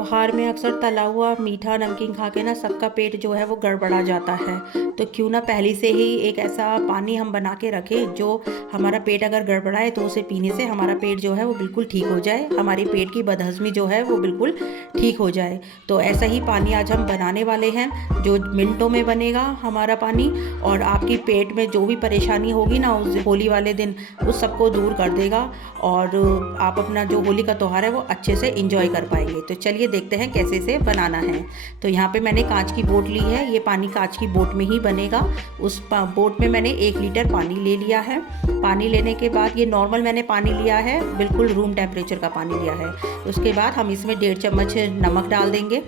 त्योहार में अक्सर तला हुआ मीठा नमकीन खा के ना सबका पेट जो है वो गड़बड़ा जाता है। तो क्यों ना पहले से ही एक ऐसा पानी हम बना के रखें जो हमारा पेट अगर गड़बड़ाए तो उसे पीने से हमारा पेट जो है वो बिल्कुल ठीक हो जाए, हमारे पेट की बदहज़मी जो है वो बिल्कुल ठीक हो जाए। तो ऐसा ही पानी आज हम बनाने वाले हैं जो मिनटों में बनेगा हमारा पानी, और आपकी पेट में जो भी परेशानी होगी ना उस होली वाले दिन उस सबको दूर कर देगा, और आप अपना जो होली का त्यौहार है वो अच्छे से इंजॉय कर पाएंगे। तो चलिए देखते हैं कैसे इसे बनाना है। तो यहाँ पे मैंने कांच की बोट ली है, ये पानी कांच की बोट में ही बनेगा। उस बोट में मैंने 1 लीटर पानी ले लिया है। पानी लेने के बाद ये नॉर्मल मैंने पानी लिया है, बिल्कुल रूम टेम्परेचर का पानी लिया है। उसके बाद हम इसमें 1.5 चम्मच नमक डाल देंगे।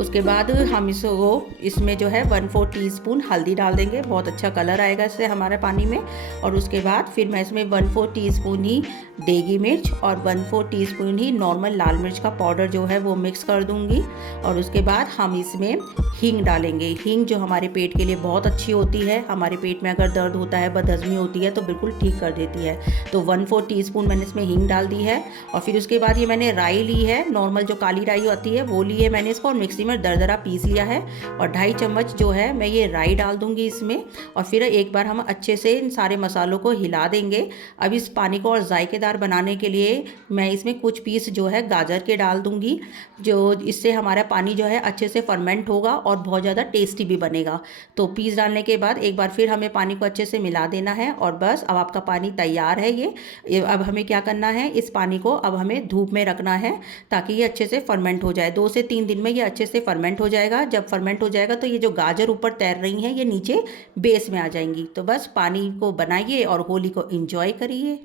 उसके बाद हम इसमें जो है 1/4 टीस्पून हल्दी डाल देंगे, बहुत अच्छा कलर आएगा इससे हमारे पानी में। और उसके बाद फिर मैं इसमें 1/4 टीस्पून ही देगी मिर्च और 1/4 टीस्पून ही नॉर्मल लाल मिर्च का पाउडर जो है वो मिक्स कर दूंगी। और उसके बाद हम इसमें हींग डालेंगे। हींग जो हमारे पेट के लिए बहुत अच्छी होती है, हमारे पेट में अगर दर्द होता है, बदहज़मी होती है तो बिल्कुल ठीक कर देती है। तो 1/4 टीस्पून मैंने इसमें हींग डाल दी है। और फिर उसके बाद ये मैंने राई ली है, नॉर्मल जो काली राई आती है वो ली है मैंने इसको, और मिक्सी में दरदरा पीस लिया है। और 2.5 चम्मच जो है मैं ये राई डाल दूंगी इसमें। और फिर एक बार हम अच्छे से इन सारे मसालों को हिला देंगे। अब इस पानी को और जायकेदार बनाने के लिए मैं इसमें कुछ पीस जो है गाजर के डाल दूंगी, जो इससे हमारा पानी जो है अच्छे से फर्मेंट होगा और बहुत ज़्यादा टेस्टी भी बनेगा। तो पीस डालने के बाद एक बार फिर हमें पानी को अच्छे से मिला देना है, और बस अब आपका पानी तैयार है। ये अब हमें क्या करना है, इस पानी को अब हमें धूप में रखना है ताकि ये अच्छे से फर्मेंट हो जाए। 2 से 3 दिन में ये अच्छे से फर्मेंट हो जाएगा। जब फर्मेंट हो जाएगा तो ये जो गाजर ऊपर तैर रही हैं ये नीचे बेस में आ जाएंगी। तो बस पानी को बनाइए और होली को एंजॉय करिए।